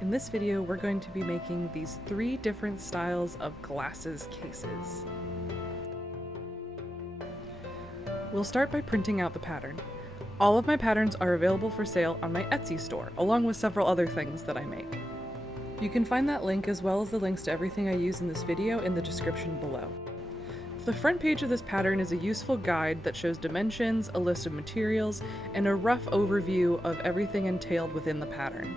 In this video, we're going to be making these 3 different styles of glasses cases. We'll start by printing out the pattern. All of my patterns are available for sale on my Etsy store, along with several other things that I make. You can find that link as well as the links to everything I use in this video in the description below. The front page of this pattern is a useful guide that shows dimensions, a list of materials, and a rough overview of everything entailed within the pattern.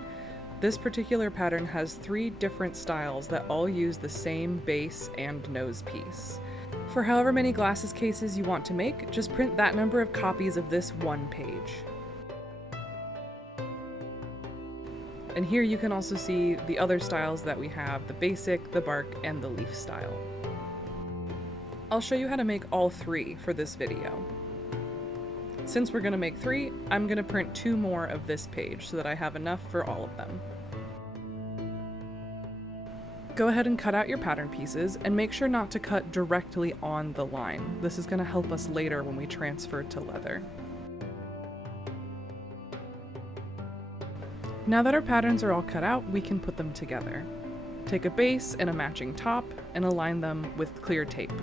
This particular pattern has 3 different styles that all use the same base and nose piece. For however many glasses cases you want to make, just print that number of copies of this one page. And here you can also see the other styles that we have, the basic, the bark, and the leaf style. I'll show you how to make all 3 for this video. Since we're going to make 3, I'm going to print 2 more of this page so that I have enough for all of them. Go ahead and cut out your pattern pieces, and make sure not to cut directly on the line. This is going to help us later when we transfer to leather. Now that our patterns are all cut out, we can put them together. Take a base and a matching top, and align them with clear tape.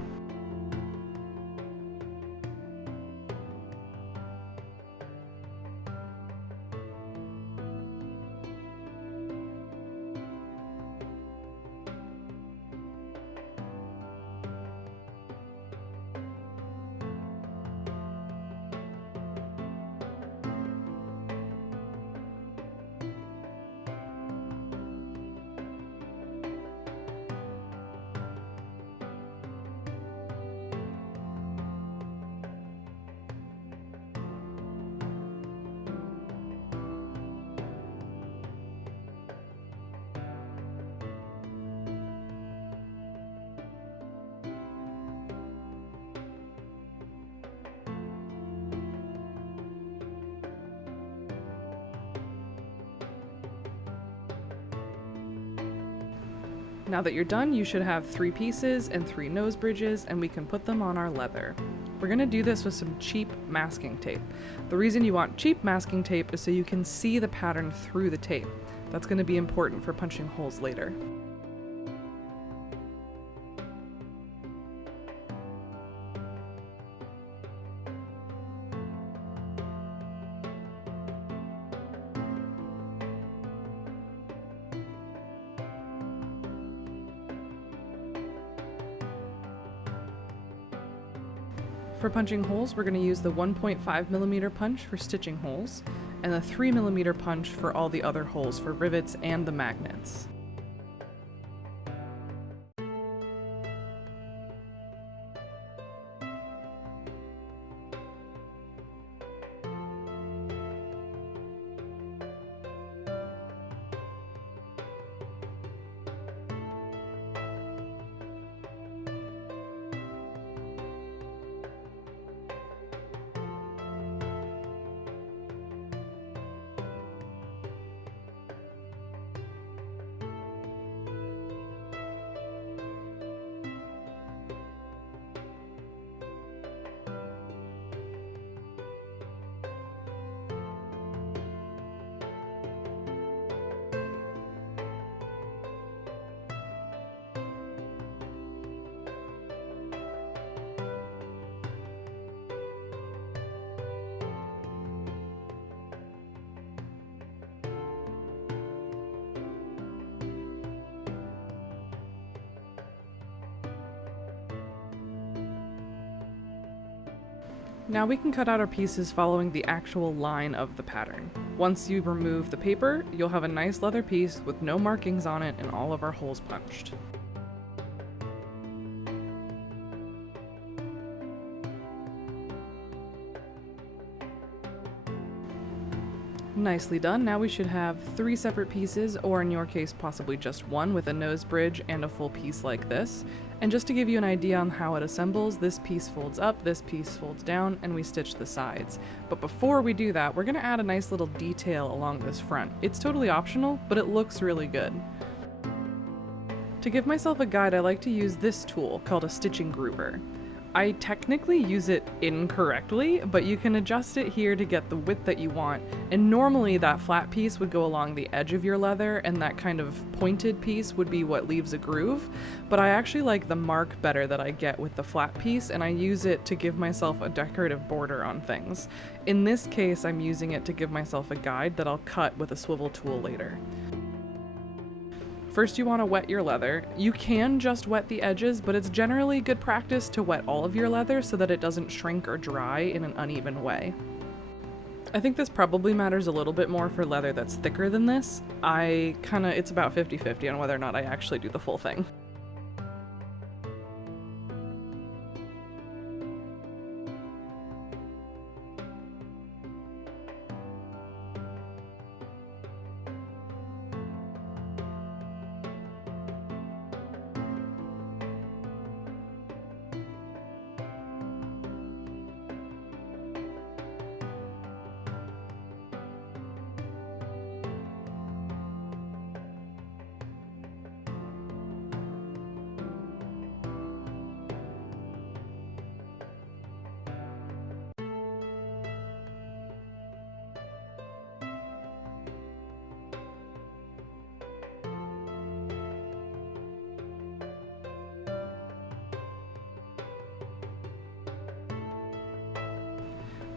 Now that you're done, you should have 3 pieces and 3 nose bridges, and we can put them on our leather. We're going to do this with some cheap masking tape. The reason you want cheap masking tape is so you can see the pattern through the tape. That's going to be important for punching holes later. For punching holes, we're going to use the 1.5mm punch for stitching holes, and the 3mm punch for all the other holes for rivets and the magnets. Now we can cut out our pieces following the actual line of the pattern. Once you remove the paper, you'll have a nice leather piece with no markings on it and all of our holes punched. Nicely done. Now we should have 3 separate pieces, or in your case possibly just one, with a nose bridge and a full piece like this. And just to give you an idea on how it assembles, this piece folds up, this piece folds down, and we stitch the sides. But before we do that, we're going to add a nice little detail along this front. It's totally optional, but it looks really good. To give myself a guide, I like to use this tool called a stitching groover. I technically use it incorrectly, but you can adjust it here to get the width that you want. And normally that flat piece would go along the edge of your leather, and that kind of pointed piece would be what leaves a groove. But I actually like the mark better that I get with the flat piece, and I use it to give myself a decorative border on things. In this case, I'm using it to give myself a guide that I'll cut with a swivel tool later. First, you want to wet your leather. You can just wet the edges, but it's generally good practice to wet all of your leather so that it doesn't shrink or dry in an uneven way. I think this probably matters a little bit more for leather that's thicker than this. It's about 50-50 on whether or not I actually do the full thing.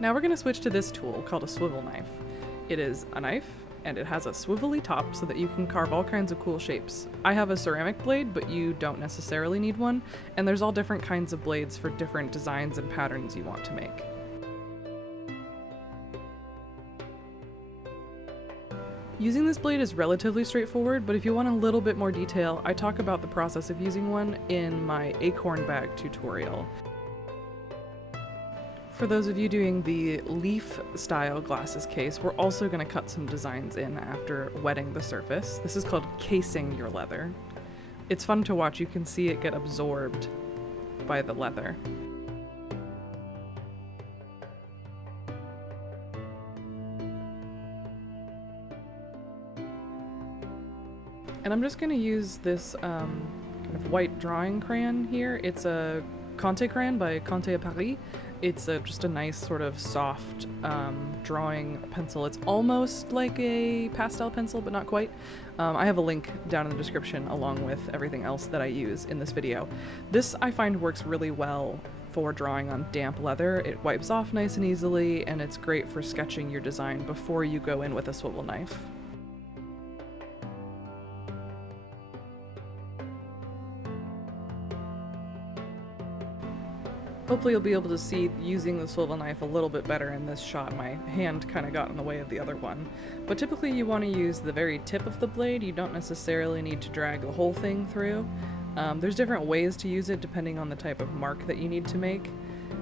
Now we're going to switch to this tool called a swivel knife. It is a knife, and it has a swivelly top so that you can carve all kinds of cool shapes. I have a ceramic blade, but you don't necessarily need one, and there's all different kinds of blades for different designs and patterns you want to make. Using this blade is relatively straightforward, but if you want a little bit more detail, I talk about the process of using one in my acorn bag tutorial. For those of you doing the leaf style glasses case, we're also going to cut some designs in after wetting the surface. This is called casing your leather. It's fun to watch. You can see it get absorbed by the leather. And I'm just going to use this kind of white drawing crayon here. It's a Conte Crayon by Conte Paris. It's just a nice sort of soft drawing pencil. It's almost like a pastel pencil, but not quite. I have a link down in the description along with everything else that I use in this video. This I find works really well for drawing on damp leather. It wipes off nice and easily, and it's great for sketching your design before you go in with a swivel knife. Hopefully you'll be able to see using the swivel knife a little bit better in this shot. My hand kind of got in the way of the other one. But typically you want to use the very tip of the blade. You don't necessarily need to drag the whole thing through. There's different ways to use it depending on the type of mark that you need to make.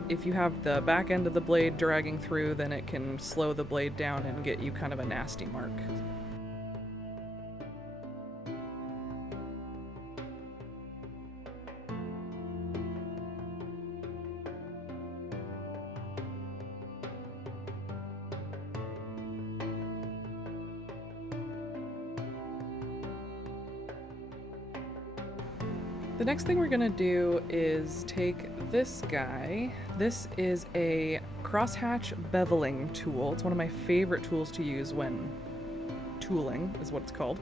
If you have the back end of the blade dragging through, then it can slow the blade down and get you kind of a nasty mark. The next thing we're gonna do is take this guy. This is a crosshatch beveling tool. It's one of my favorite tools to use when tooling, is what it's called.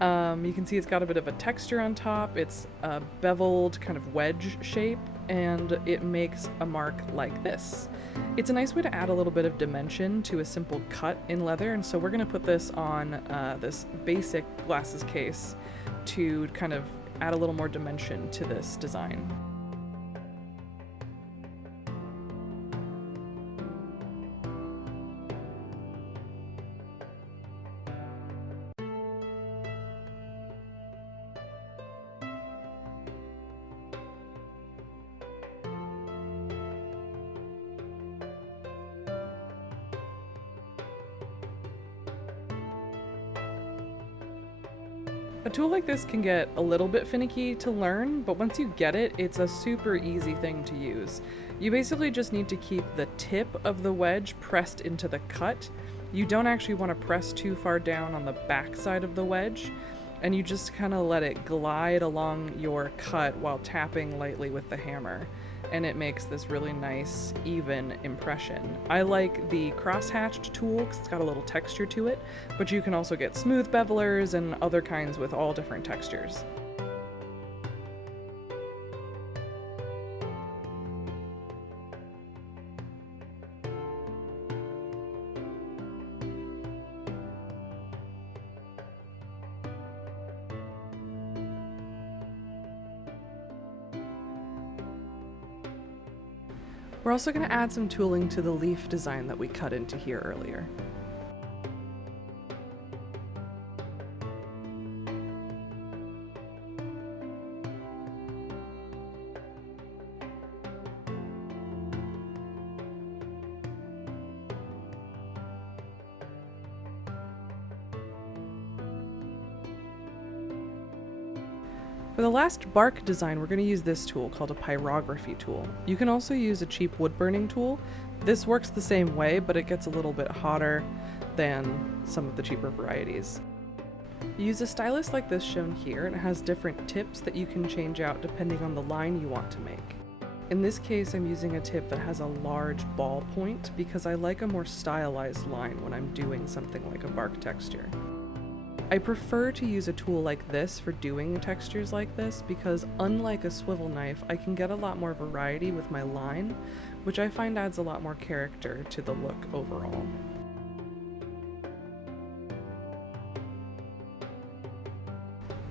You can see it's got a bit of a texture on top. It's a beveled kind of wedge shape, and it makes a mark like this. It's a nice way to add a little bit of dimension to a simple cut in leather, and so we're gonna put this on this basic glasses case to kind of add a little more dimension to this design. A tool like this can get a little bit finicky to learn, but once you get it, it's a super easy thing to use. You basically just need to keep the tip of the wedge pressed into the cut. You don't actually want to press too far down on the back side of the wedge, and you just kind of let it glide along your cut while tapping lightly with the hammer. and it makes this really nice, even impression. I like the cross-hatched tool because it's got a little texture to it, but you can also get smooth bevelers and other kinds with all different textures. We're also going to add some tooling to the leaf design that we cut into here earlier. For the last bark design, we're going to use this tool called a pyrography tool. You can also use a cheap wood burning tool. This works the same way, but it gets a little bit hotter than some of the cheaper varieties. You use a stylus like this shown here, and it has different tips that you can change out depending on the line you want to make. In this case, I'm using a tip that has a large ball point because I like a more stylized line when I'm doing something like a bark texture. I prefer to use a tool like this for doing textures like this because unlike a swivel knife, I can get a lot more variety with my line, which I find adds a lot more character to the look overall.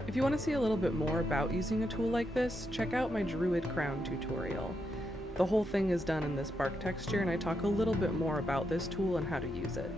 If you want to see a little bit more about using a tool like this, check out my Druid Crown tutorial. The whole thing is done in this bark texture, and I talk a little bit more about this tool and how to use it.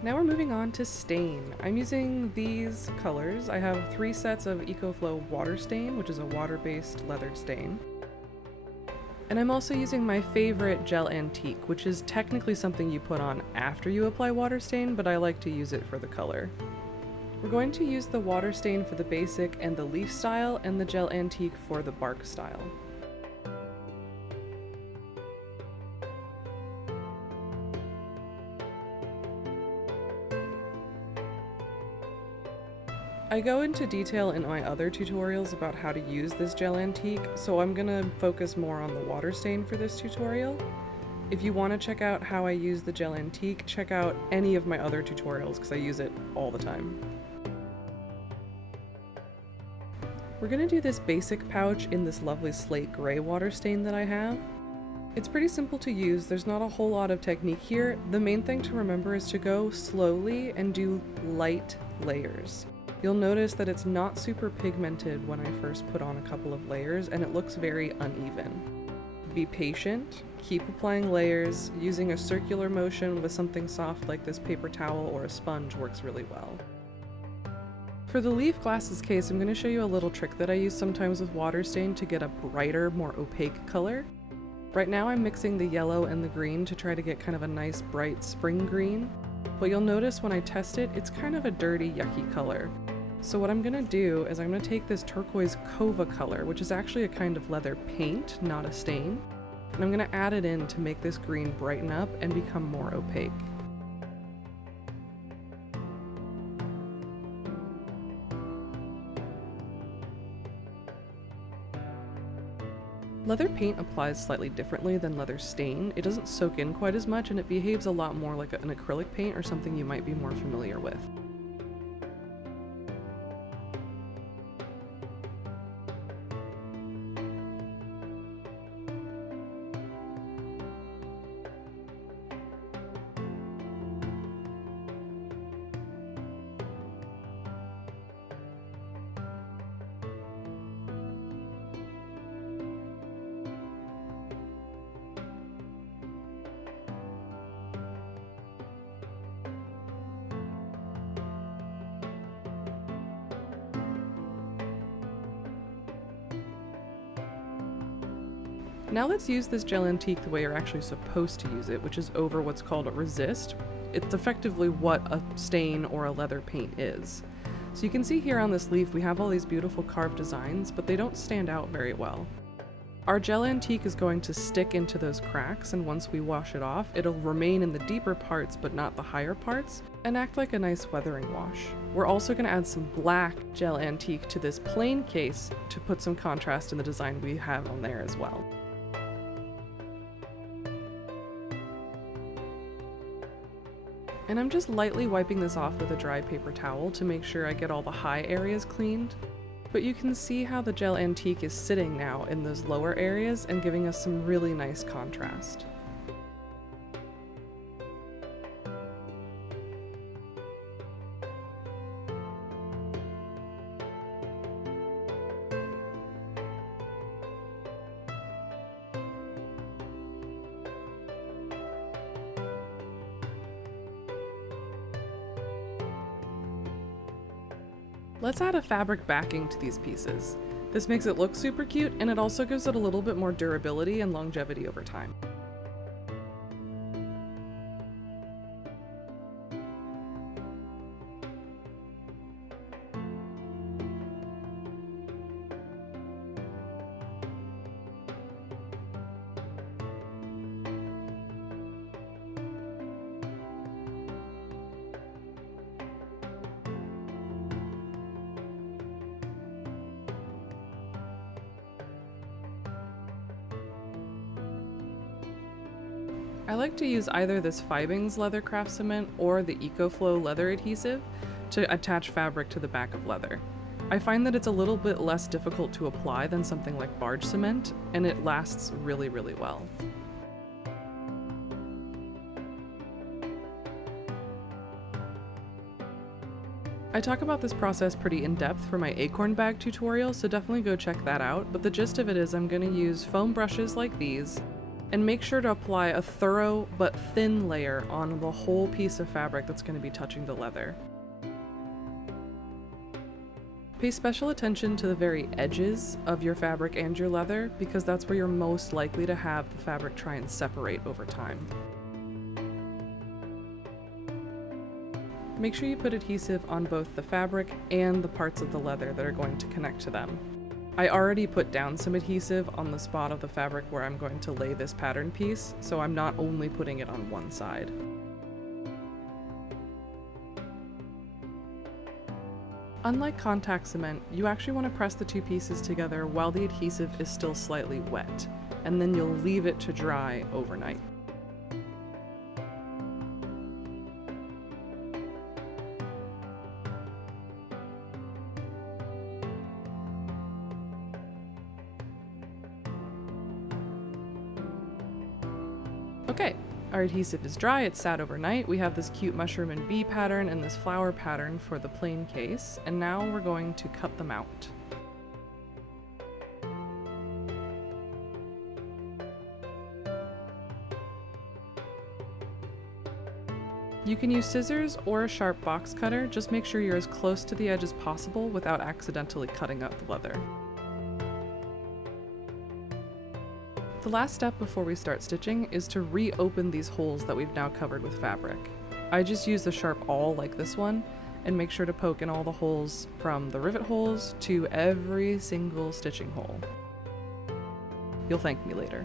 Now we're moving on to stain. I'm using these colors. I have 3 sets of EcoFlow Waterstain, which is a water-based leather stain. And I'm also using my favorite gel antique, which is technically something you put on after you apply Waterstain, but I like to use it for the color. We're going to use the Waterstain for the basic and the leaf style, and the gel antique for the bark style. I go into detail in my other tutorials about how to use this gel antique, so I'm gonna focus more on the Waterstain for this tutorial. If you want to check out how I use the gel antique, check out any of my other tutorials because I use it all the time. We're gonna do this basic pouch in this lovely slate gray Waterstain that I have. It's pretty simple to use, there's not a whole lot of technique here. The main thing to remember is to go slowly and do light layers. You'll notice that it's not super pigmented when I first put on a couple of layers, and it looks very uneven. Be patient, keep applying layers. Using a circular motion with something soft like this paper towel or a sponge works really well. For the leaf glasses case, I'm going to show you a little trick that I use sometimes with Waterstain to get a brighter, more opaque color. Right now I'm mixing the yellow and the green to try to get kind of a nice bright spring green. But you'll notice when I test it, it's kind of a dirty, yucky color. So what I'm gonna do is I'm gonna take this turquoise Cova color, which is actually a kind of leather paint, not a stain, and I'm gonna add it in to make this green brighten up and become more opaque. Leather paint applies slightly differently than leather stain. It doesn't soak in quite as much, and it behaves a lot more like an acrylic paint or something you might be more familiar with. Now let's use this gel antique the way you're actually supposed to use it, which is over what's called a resist. It's effectively what a stain or a leather paint is. So you can see here on this leaf we have all these beautiful carved designs, but they don't stand out very well. Our gel antique is going to stick into those cracks, and once we wash it off, it'll remain in the deeper parts but not the higher parts, and act like a nice weathering wash. We're also going to add some black gel antique to this plain case to put some contrast in the design we have on there as well. And I'm just lightly wiping this off with a dry paper towel to make sure I get all the high areas cleaned. But you can see how the gel antique is sitting now in those lower areas and giving us some really nice contrast. Let's add a fabric backing to these pieces. This makes it look super cute, and it also gives it a little bit more durability and longevity over time. I like to use either this Fibings leathercraft cement or the EcoFlow leather adhesive to attach fabric to the back of leather. I find that it's a little bit less difficult to apply than something like barge cement, and it lasts really, really well. I talk about this process pretty in depth for my acorn bag tutorial, so definitely go check that out, but the gist of it is I'm going to use foam brushes like these, and make sure to apply a thorough but thin layer on the whole piece of fabric that's going to be touching the leather. Pay special attention to the very edges of your fabric and your leather, because that's where you're most likely to have the fabric try and separate over time. Make sure you put adhesive on both the fabric and the parts of the leather that are going to connect to them. I already put down some adhesive on the spot of the fabric where I'm going to lay this pattern piece, so I'm not only putting it on one side. Unlike contact cement, you actually want to press the two pieces together while the adhesive is still slightly wet, and then you'll leave it to dry overnight. Okay, our adhesive is dry, it's sat overnight. We have this cute mushroom and bee pattern and this flower pattern for the plain case, and now we're going to cut them out. You can use scissors or a sharp box cutter, just make sure you're as close to the edge as possible without accidentally cutting up the leather. The last step before we start stitching is to reopen these holes that we've now covered with fabric. I just use a sharp awl like this one and make sure to poke in all the holes from the rivet holes to every single stitching hole. You'll thank me later.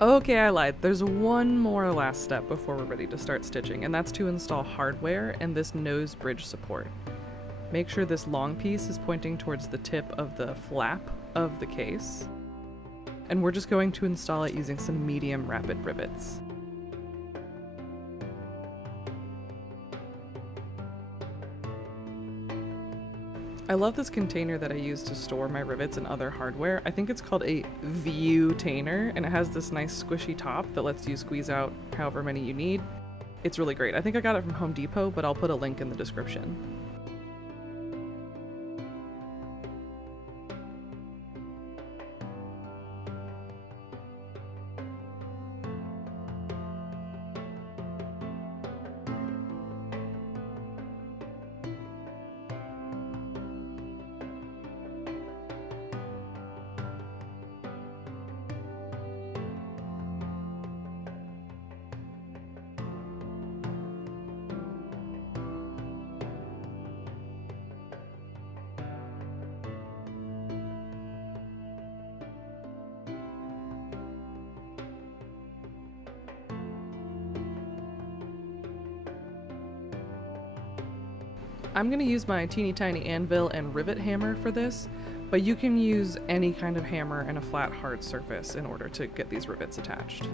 Okay, I lied. There's one more last step before we're ready to start stitching, and that's to install hardware and this nose bridge support. Make sure this long piece is pointing towards the tip of the flap of the case, and we're just going to install it using some medium rapid rivets. I love this container that I use to store my rivets and other hardware. I think it's called a Viewtainer, and it has this nice squishy top that lets you squeeze out however many you need. It's really great. I think I got it from Home Depot, but I'll put a link in the description. I'm going to use my teeny tiny anvil and rivet hammer for this, but you can use any kind of hammer and a flat hard surface in order to get these rivets attached.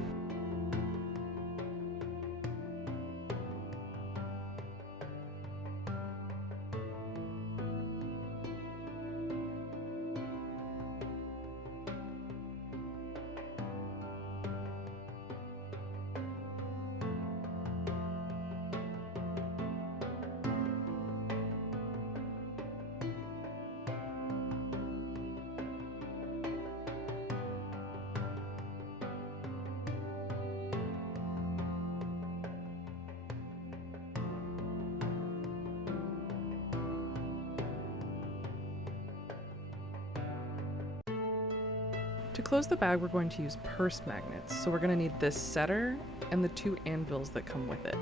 To close the bag, we're going to use purse magnets, so we're going to need this setter and the 2 anvils that come with it.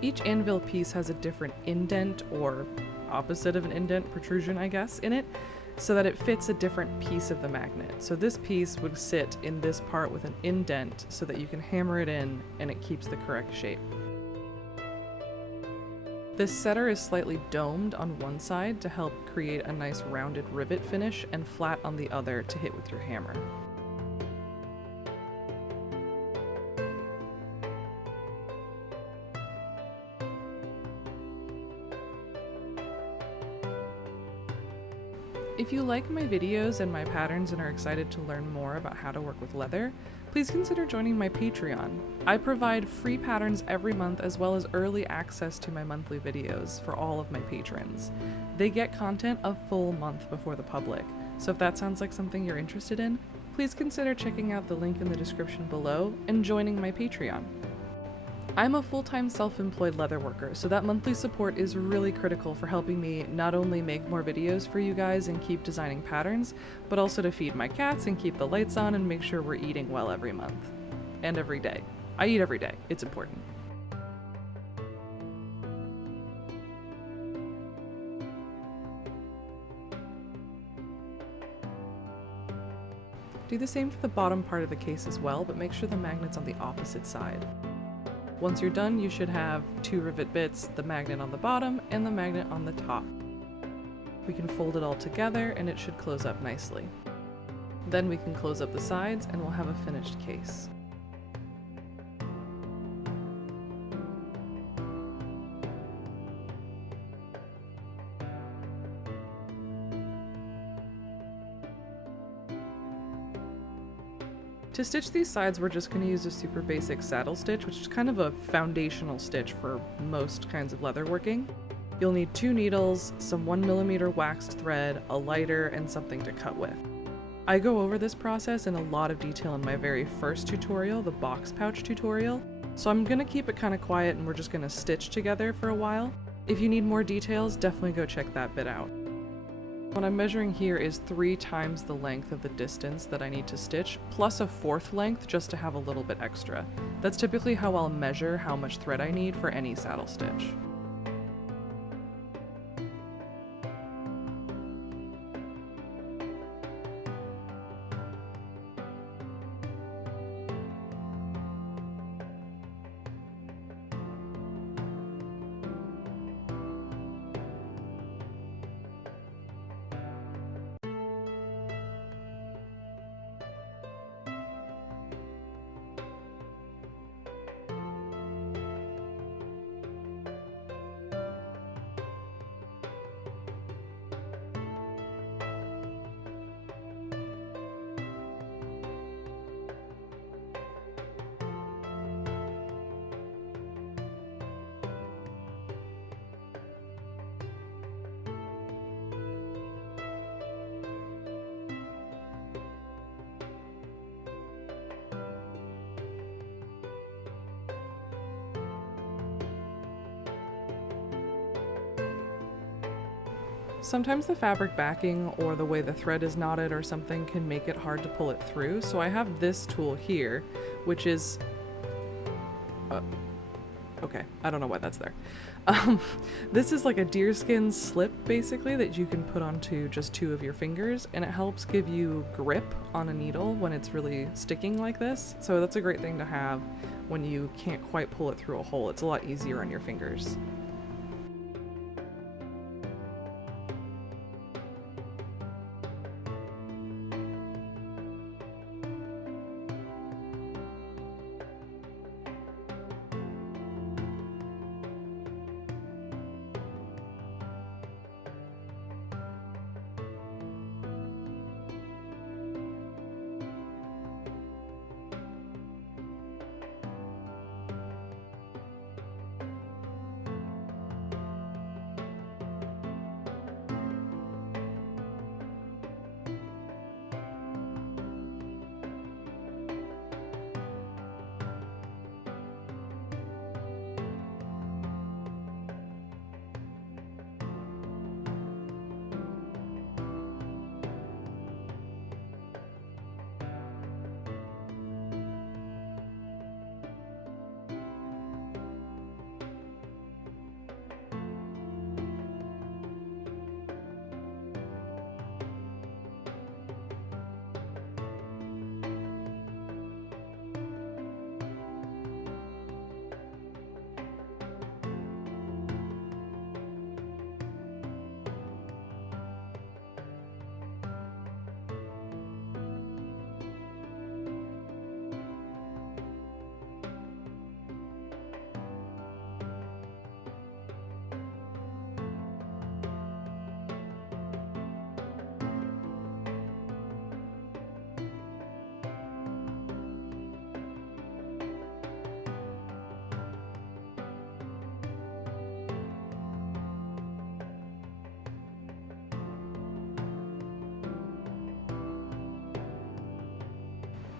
Each anvil piece has a different indent, or opposite of an indent, protrusion I guess, in it, so that it fits a different piece of the magnet. So this piece would sit in this part with an indent so that you can hammer it in and it keeps the correct shape. This setter is slightly domed on one side to help create a nice rounded rivet finish, and flat on the other to hit with your hammer. If you like my videos and my patterns and are excited to learn more about how to work with leather, please consider joining my Patreon. I provide free patterns every month, as well as early access to my monthly videos for all of my patrons. They get content a full month before the public, so if that sounds like something you're interested in, please consider checking out the link in the description below and joining my Patreon. I'm a full-time self-employed leatherworker, so that monthly support is really critical for helping me not only make more videos for you guys and keep designing patterns, but also to feed my cats and keep the lights on and make sure we're eating well every month. And every day. I eat every day. It's important. Do the same for the bottom part of the case as well, but make sure the magnet's on the opposite side. Once you're done, you should have 2 rivet bits, the magnet on the bottom and the magnet on the top. We can fold it all together and it should close up nicely. Then we can close up the sides and we'll have a finished case. To stitch these sides, we're just going to use a super basic saddle stitch, which is kind of a foundational stitch for most kinds of leatherworking. You'll need 2 needles, some 1mm waxed thread, a lighter, and something to cut with. I go over this process in a lot of detail in my very first tutorial, the box pouch tutorial, so I'm going to keep it kind of quiet and we're just going to stitch together for a while. If you need more details, definitely go check that bit out. What I'm measuring here is 3 times the length of the distance that I need to stitch, plus a 4th length just to have a little bit extra. That's typically how I'll measure how much thread I need for any saddle stitch. Sometimes the fabric backing or the way the thread is knotted or something can make it hard to pull it through, so I have this tool here, which is Okay, I don't know why that's there. This is like a deerskin slip basically that you can put onto just 2 of your fingers, and it helps give you grip on a needle when it's really sticking like this. So that's a great thing to have when you can't quite pull it through a hole. It's a lot easier on your fingers.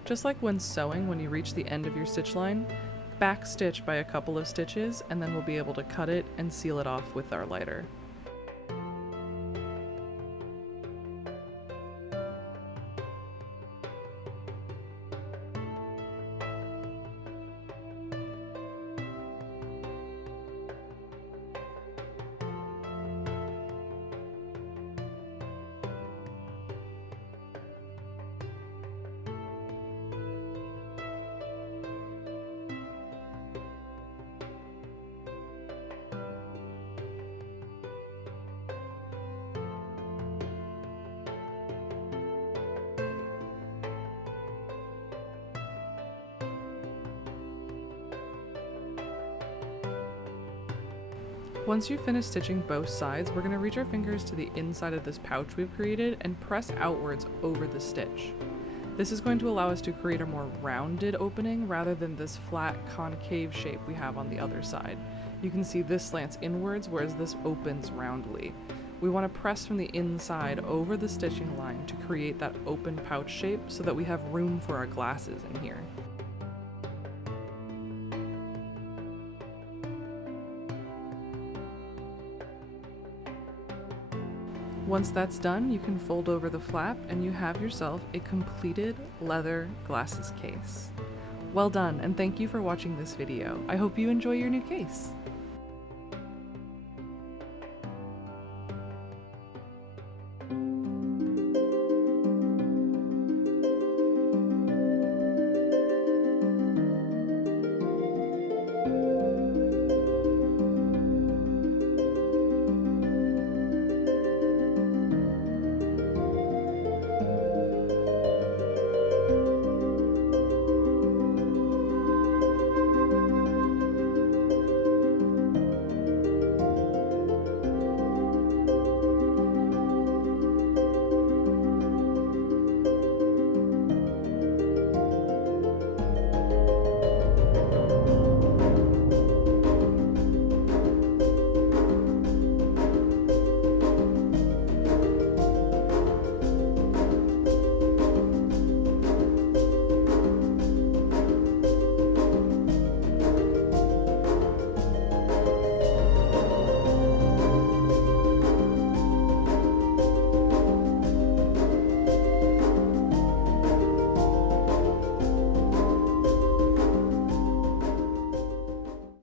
Just like when sewing, when you reach the end of your stitch line, back stitch by a couple of stitches, and then we'll be able to cut it and seal it off with our lighter. Once you finish stitching both sides, we're going to reach our fingers to the inside of this pouch we've created and press outwards over the stitch. This is going to allow us to create a more rounded opening rather than this flat concave shape we have on the other side. You can see this slants inwards, whereas this opens roundly. We want to press from the inside over the stitching line to create that open pouch shape so that we have room for our glasses in here. Once that's done, you can fold over the flap and you have yourself a completed leather glasses case. Well done, and thank you for watching this video. I hope you enjoy your new case.